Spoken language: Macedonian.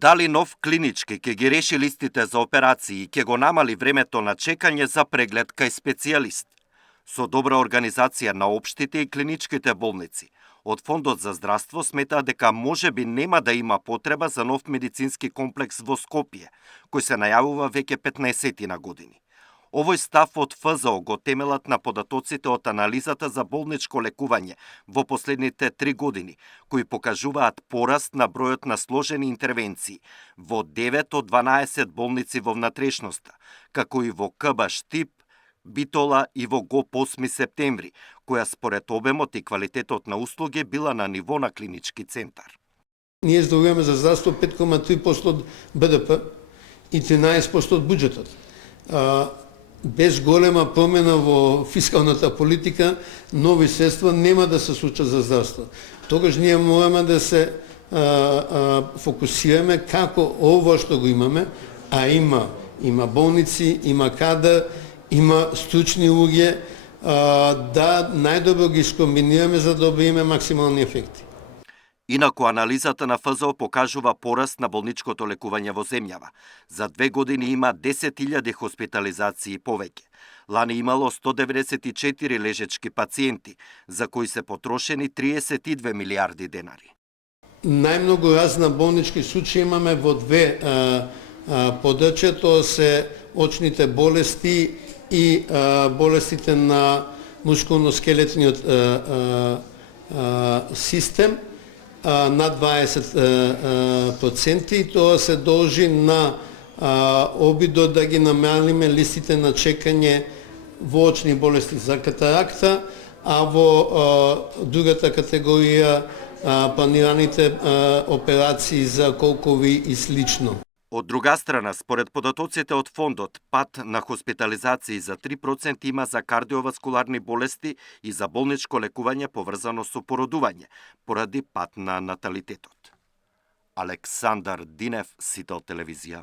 Дали нов клинички ќе ги реши листите за операции и ќе го намали времето на чекање за преглед кај специјалист? Со добра организација на општите и клиничките болници, од Фондот за здравство сметаат дека можеби нема да има потреба за нов медицински комплекс во Скопје, кој се најавува веќе 15 години. Овој став од ФЗО го темелат на податоците од анализата за болничко лекување во последните 3 години, кои покажуваат пораст на бројот на сложени интервенции во 9 од 12 болници во внатрешноста, како и во КБ Штип, Битола и во ГОП 8 септември, која според обемот и квалитетот на услуги била на ниво на клинички центар. Ние издвојуваме за здравство 5,3% од БДП и 13% од буџетот. Без голема промена во фискалната политика, нови средства нема да се случат за здравство. Тогаш ние мораме да се фокусираме како ово што го имаме, а има болници, има кадар, има стручни луѓе, да најдобро ги скомбинираме за да добиеме максимални ефекти. Инаку анализата на ФЗО покажува пораст на болничкото лекување во земјава. За 2 години има 10.000 хоспитализации повеќе. Лани имало 194 лежечки пациенти, за кои се потрошени 32 милиарди денари. Најмногу разна болнички случаи имаме во две подрачја, тоа се очните болести и болестите на мускулно-скелетниот систем, над 20%, и тоа се должи на обидот да ги намалиме листите на чекање во очни болести за катаракта, а во другата категорија планираните операции за колкови и слично. Од друга страна, според податоците од фондот, пат на хоспитализации за 3% има за кардиоваскуларни болести и за болничко лекување поврзано со породување, поради пат на наталитетот. Александар Динев, Сител телевизија.